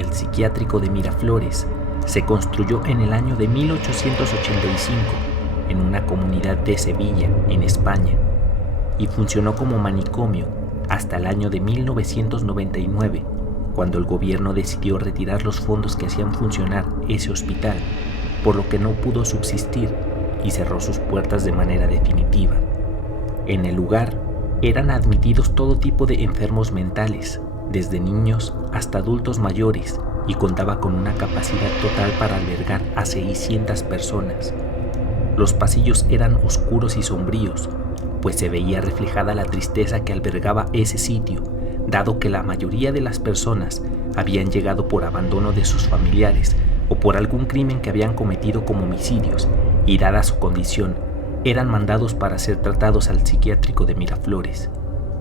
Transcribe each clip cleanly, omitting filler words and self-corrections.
el psiquiátrico de Miraflores, se construyó en el año de 1885 en una comunidad de Sevilla, en España, y funcionó como manicomio hasta el año de 1999, cuando el gobierno decidió retirar los fondos que hacían funcionar ese hospital, por lo que no pudo subsistir y cerró sus puertas de manera definitiva. En el lugar eran admitidos todo tipo de enfermos mentales, desde niños hasta adultos mayores, y contaba con una capacidad total para albergar a 600 personas. Los pasillos eran oscuros y sombríos, pues se veía reflejada la tristeza que albergaba ese sitio, dado que la mayoría de las personas habían llegado por abandono de sus familiares o por algún crimen que habían cometido como homicidios, y dada su condición, eran mandados para ser tratados al psiquiátrico de Miraflores.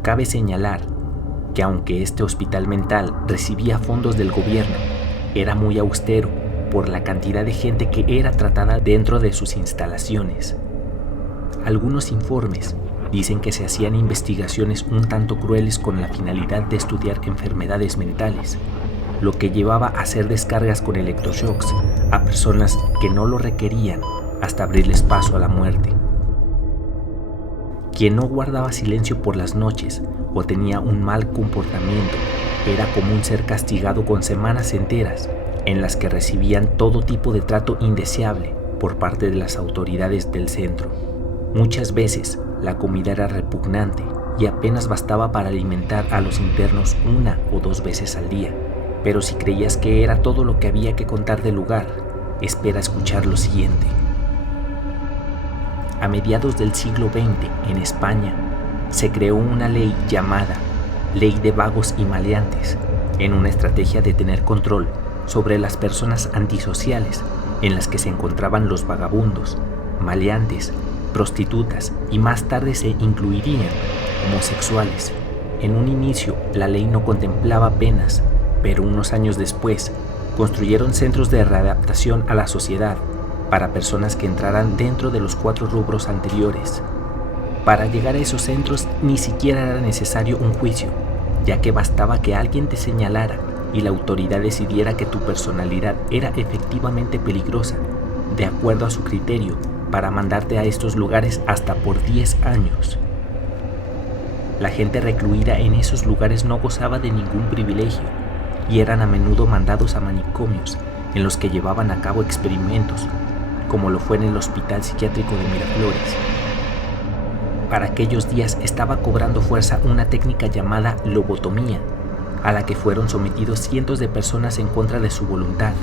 Cabe señalar que aunque este hospital mental recibía fondos del gobierno, era muy austero por la cantidad de gente que era tratada dentro de sus instalaciones. Algunos informes dicen que se hacían investigaciones un tanto crueles con la finalidad de estudiar enfermedades mentales, lo que llevaba a hacer descargas con electroshocks a personas que no lo requerían hasta abrirles paso a la muerte. Quien no guardaba silencio por las noches o tenía un mal comportamiento era común ser castigado con semanas enteras en las que recibían todo tipo de trato indeseable por parte de las autoridades del centro. Muchas veces la comida era repugnante y apenas bastaba para alimentar a los internos 1 o 2 veces al día. Pero si creías que era todo lo que había que contar del lugar, espera escuchar lo siguiente. A mediados del siglo XX, en España, se creó una ley llamada Ley de Vagos y Maleantes, en una estrategia de tener control sobre las personas antisociales, en las que se encontraban los vagabundos, maleantes, prostitutas y más tarde se incluirían homosexuales. En un inicio, la ley no contemplaba penas, pero unos años después, construyeron centros de readaptación a la sociedad para personas que entraran dentro de los 4 rubros anteriores. Para llegar a esos centros ni siquiera era necesario un juicio, ya que bastaba que alguien te señalara y la autoridad decidiera que tu personalidad era efectivamente peligrosa, de acuerdo a su criterio, para mandarte a estos lugares hasta por 10 años. La gente recluida en esos lugares no gozaba de ningún privilegio y eran a menudo mandados a manicomios en los que llevaban a cabo experimentos, como lo fue en el Hospital Psiquiátrico de Miraflores. Para aquellos días estaba cobrando fuerza una técnica llamada lobotomía, a la que fueron sometidos cientos de personas en contra de su voluntad.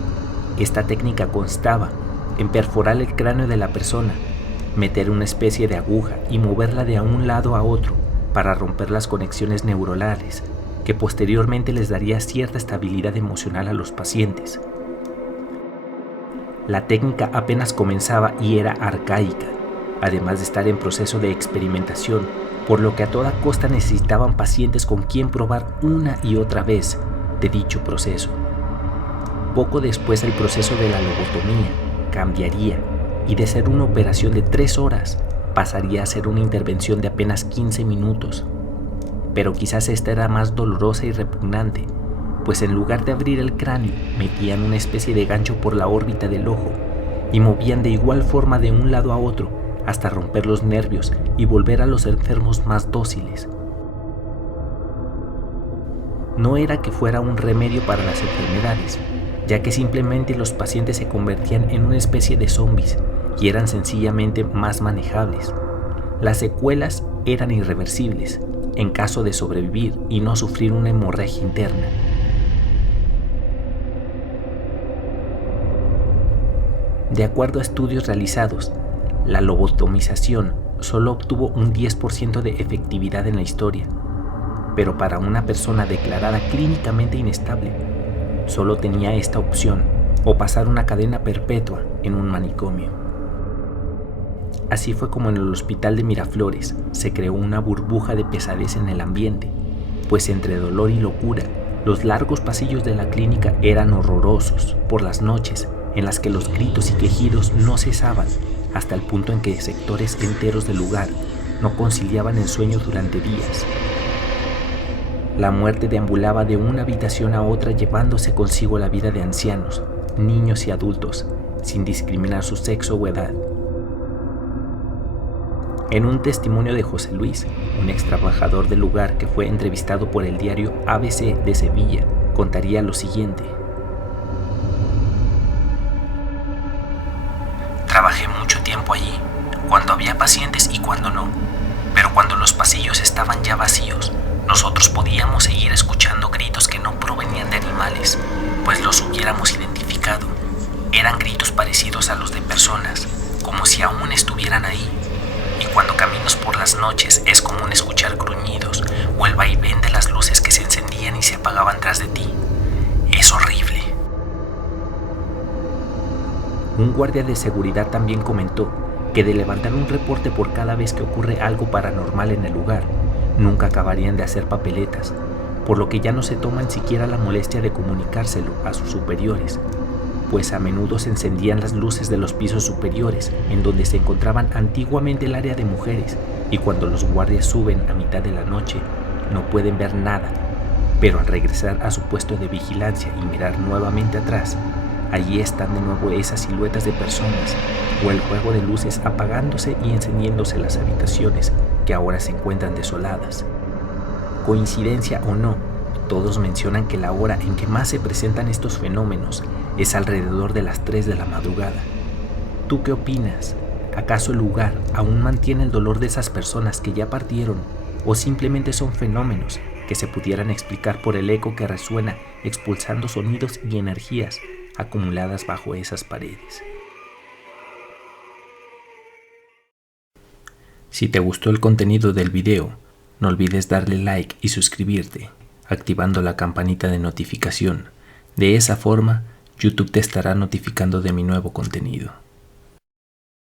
Esta técnica constaba en perforar el cráneo de la persona, meter una especie de aguja y moverla de un lado a otro para romper las conexiones neuronales, que posteriormente les daría cierta estabilidad emocional a los pacientes. La técnica apenas comenzaba y era arcaica, además de estar en proceso de experimentación, por lo que a toda costa necesitaban pacientes con quien probar una y otra vez de dicho proceso. Poco después el proceso de la lobotomía cambiaría y de ser una operación de 3 horas pasaría a ser una intervención de apenas 15 minutos. Pero quizás esta era más dolorosa y repugnante, pues en lugar de abrir el cráneo, metían una especie de gancho por la órbita del ojo y movían de igual forma de un lado a otro hasta romper los nervios y volver a los enfermos más dóciles. No era que fuera un remedio para las enfermedades, ya que simplemente los pacientes se convertían en una especie de zombies y eran sencillamente más manejables. Las secuelas eran irreversibles en caso de sobrevivir y no sufrir una hemorragia interna. De acuerdo a estudios realizados, la lobotomización solo obtuvo un 10% de efectividad en la historia, pero para una persona declarada clínicamente inestable, solo tenía esta opción o pasar una cadena perpetua en un manicomio. Así fue como en el Hospital de Miraflores se creó una burbuja de pesadez en el ambiente, pues entre dolor y locura, los largos pasillos de la clínica eran horrorosos por las noches, en las que los gritos y quejidos no cesaban, hasta el punto en que sectores enteros del lugar no conciliaban el sueño durante días. La muerte deambulaba de una habitación a otra llevándose consigo la vida de ancianos, niños y adultos, sin discriminar su sexo o edad. En un testimonio de José Luis, un ex trabajador del lugar que fue entrevistado por el diario ABC de Sevilla, contaría lo siguiente. Trabajé mucho tiempo allí, cuando había pacientes y cuando no, pero cuando los pasillos estaban ya vacíos, nosotros podíamos seguir escuchando gritos que no provenían de animales, pues los hubiéramos identificado. Eran gritos parecidos a los de personas, como si aún estuvieran ahí. Y cuando caminas por las noches es común escuchar gruñidos o el vaivén de las luces que se encendían y se apagaban tras de ti. Es horrible. Un guardia de seguridad también comentó que de levantar un reporte por cada vez que ocurre algo paranormal en el lugar, nunca acabarían de hacer papeletas, por lo que ya no se toman siquiera la molestia de comunicárselo a sus superiores, pues a menudo se encendían las luces de los pisos superiores, en donde se encontraban antiguamente el área de mujeres, y cuando los guardias suben a mitad de la noche, no pueden ver nada, pero al regresar a su puesto de vigilancia y mirar nuevamente atrás, allí están de nuevo esas siluetas de personas, o el juego de luces apagándose y encendiéndose las habitaciones que ahora se encuentran desoladas. Coincidencia o no, todos mencionan que la hora en que más se presentan estos fenómenos es alrededor de las 3 de la madrugada. ¿Tú qué opinas? ¿Acaso el lugar aún mantiene el dolor de esas personas que ya partieron, o simplemente son fenómenos que se pudieran explicar por el eco que resuena expulsando sonidos y energías acumuladas bajo esas paredes? Si te gustó el contenido del video, no olvides darle like y suscribirte, activando la campanita de notificación. De esa forma, YouTube te estará notificando de mi nuevo contenido.